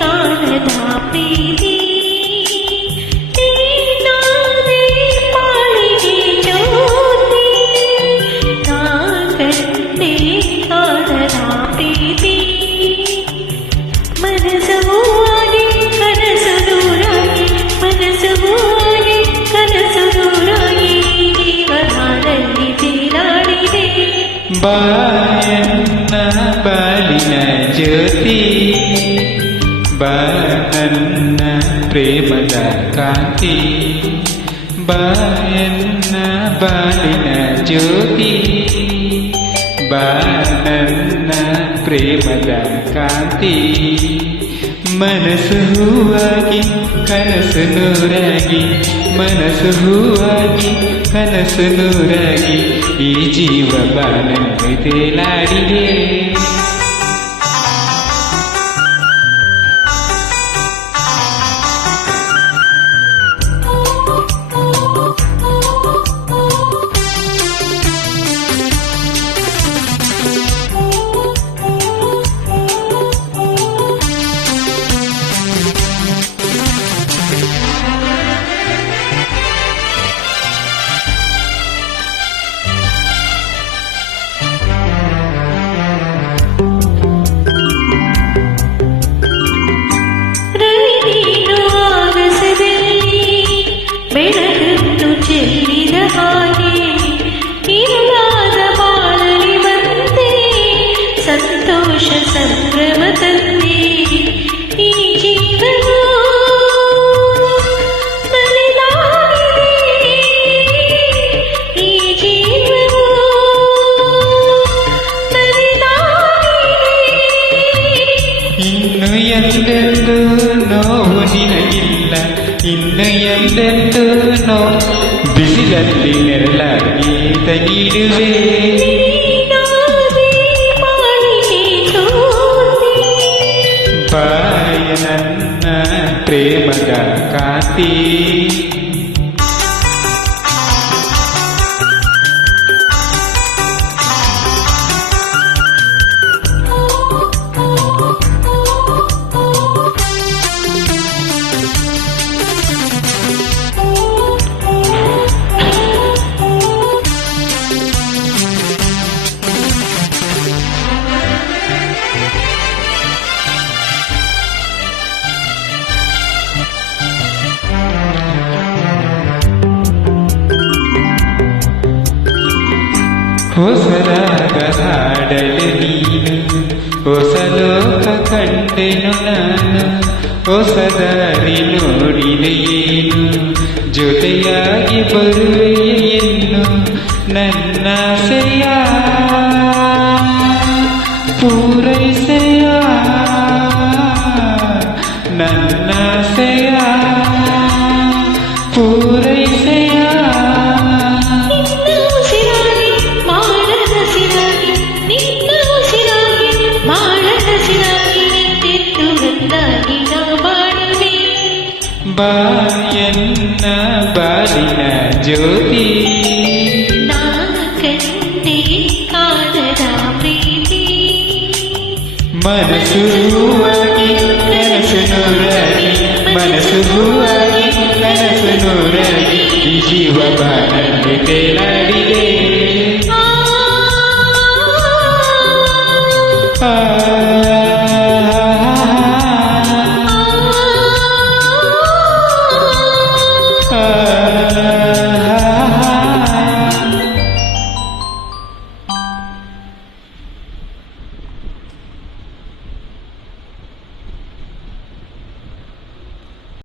ಕಾಣದ ಪ್ರೀತಿ ಬಾಯನ್ನ ಬಾಳಿನ ಜ್ಯೋತಿ ಬಾ ನನ್ನ ಪ್ರೇಮದ ಕಾಂತಿ ಬಾಯನ್ನ ಬಾಳಿನ ಜ್ಯೋತಿ ಬಾ ನನ್ನ ಪ್ರೇಮದ ಕಾಂತಿ ಮನಸ್ಸು ಹೂವಾಗಿ ಕನಸು ನೂರಾಗಿ ಮನಸ್ಸು ಹೂವಾಗಿ ಕನಸು ನೂರಾಗಿ ಈ ಜೀವ ಬಾಳನ್ನು ತೇಲಾಡಿದೆ ಸಂತೋಷ ಸಂಭ್ರಮ ತಂದೆ ಈ ಜೀವನ ಬಲಿದಾಗಿದೆ ಈ ಜೀವನ ಬಲಿದಾಗಿದೆ ಇನ್ನು ಎಂದೆಂದು ನೋವು ನಿನಗಿಲ್ಲ ಇನ್ನು ಎಂದೆಂದು ನೋವು ಬಿಸಿಲಲ್ಲಿ ನೆರಳಾಗಿ ನೀಡುವೆ ಬಾಯ ನನ್ನ ಪ್ರೇಮದ ಕಾಂತಿ ಹೊಸರಾಗ ಹಾಡಲು ನೀನು ಹೊಸ ಲೋಕ ಕಂಡೆನು ನಾನು ಹೊಸ ದಾರಿ ನೋಡಿದೆ ಏನು ಜೊತೆಯಾಗಿ ಬರುವೆಯನ್ನು ನನ್ನಾಸೆಯ ಪೂರೈಸೆಯ ನನ್ನಾಸೆಯ ಪೂರೈಸೆಯ ಬಾಯನ್ನ ಬಾಳಿನ ಜ್ಯೋತಿ ನಾ ಕಂಡೆ ಕಾಣದ ಪ್ರೀತಿ ಮನಸ್ಸು ಹೂವಾಗಿ ಕನಸು ನೂರಾಗಿ ಮನಸ್ಸು ಹೂವಾಗಿ ಕನಸು ನೂರಾಗಿ ಈ ಜೀವ ಬಾಳಲ್ಲಿ ತೇಲಾಡಿದೆ ಆ